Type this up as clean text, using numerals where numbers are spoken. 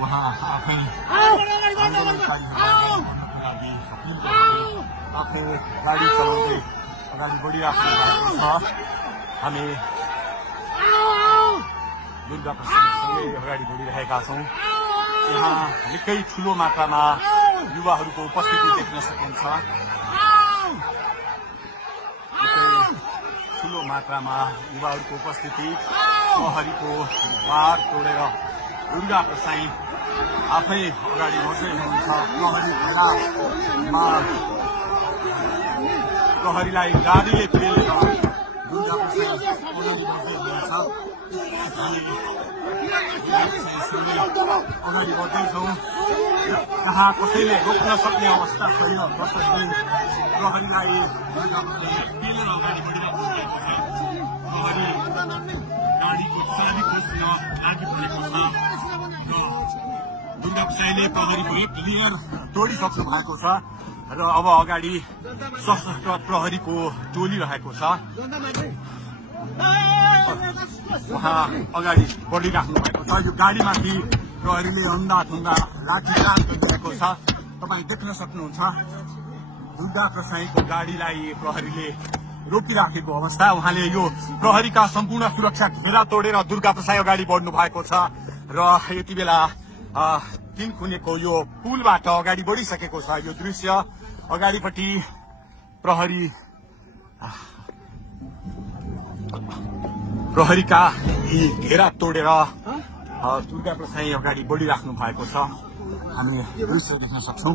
उहाँ आफै आफै गाडी चलाउँदै अगाडि बढिराख्नु भएको छ। हामी दुर्गा प्रसादसँगै अगाडि बढिरहेका छौँ। यहाँ निकै ठुलो मात्रामा युवाहरूको उपस्थिति देख्न सकिन्छ। निकै ठुलो मात्रामा युवाहरूको उपस्थिति, प्रहरीको बार तोडेर दुर्गा प्रसाई आफै अगाडि बढ्दै हुनुहुन्छ। प्रहरीलाई गाडीले पेलेर दुर्गा प्रसाई अगाडि बढ्दै हुनुहुन्छ। अगाडि बढ्दैछौँ। जहाँ कसैले रोक्न सक्ने अवस्था छैन। प्रहरीलाई पेलेर अगाडि बढिरहेको छ। प्रहरी गाडीको चाबी खोज्न लागिपरेको छ। दुर्गा प्रसाईले प्रहरीको एक लेयर तोडिसक्नु भएको छ र अब अगाडि सशस्त्र प्रहरीको टोली रहेको छ। उहाँ अगाडि बढिराख्नु भएको छ। यो गाडीमाथि प्रहरीले अन्धाधुन्दा लाठीचार्ज गरिरहेको छ। तपाईँ देख्न सक्नुहुन्छ दुर्गा प्रसाईको गाडीलाई प्रहरीले रोकिराखेको अवस्था। उहाँले यो प्रहरीका सम्पूर्ण सुरक्षा घेरा तोडेर दुर्गा प्रसाई अगाडि बढ्नु भएको छ र यति बेला तीनखुनेको यो पुलबाट अगाडि बढिसकेको छ। यो दृश्य अगाडिपट्टि प्रहरीका यी घेरा तोडेर दुर्गा प्रसाई अगाडि बढिराख्नु भएको छ। हामी दृश्य देख्न सक्छौं।